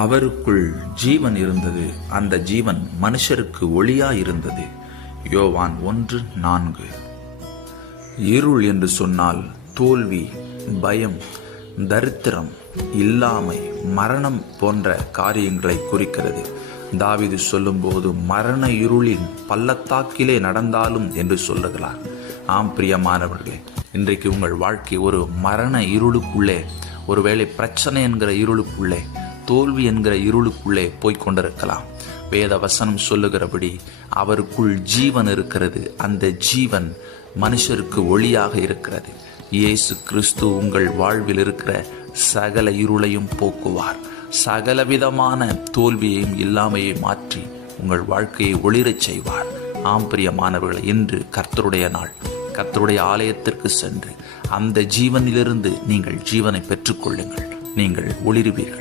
அவருக்குள் ஜீவன் இருந்தது, அந்த ஜீவன் மனுஷருக்கு ஒளியாயிருந்தது. யோவான் 1:4. இருள் என்று சொன்னால் தோல்வி, பயம், தரித்திரம், இல்லாமை, மரணம் போன்ற காரியங்களை குறிக்கிறது. தாவீது சொல்லும்போது மரண இருளின் பள்ளத்தாக்கிலே நடந்தாலும் என்று சொல்லுகிறார். ஆம் பிரியமானவர்களே, இன்றைக்கு உங்கள் வாழ்க்கை ஒரு மரண இருளுக்குள்ளே, ஒருவேளை பிரச்சனை என்கிற இருளுக்குள்ளே, தோல்வி என்கிற இருளுக்குள்ளே போய்கொண்டிருக்கலாம். வேத வசனம் சொல்லுகிறபடி அவருக்குள் ஜீவன் இருக்கிறது, அந்த ஜீவன் மனுஷருக்கு ஒளியாக இருக்கிறது. இயேசு கிறிஸ்து உங்கள் வாழ்வில் இருக்கிற சகல இருளையும் போக்குவார். சகலவிதமான தோல்வியையும் இல்லாமையை மாற்றி உங்கள் வாழ்க்கையை ஒளிரச் செய்வார். ஆம் பிரியமானவர்களை, இன்று கர்த்தருடைய நாள். கர்த்தருடைய ஆலயத்திற்கு சென்று அந்த ஜீவனிலிருந்து நீங்கள் ஜீவனை பெற்றுக்கொள்ளுங்கள். நீங்கள் ஒளிருவீர்கள்.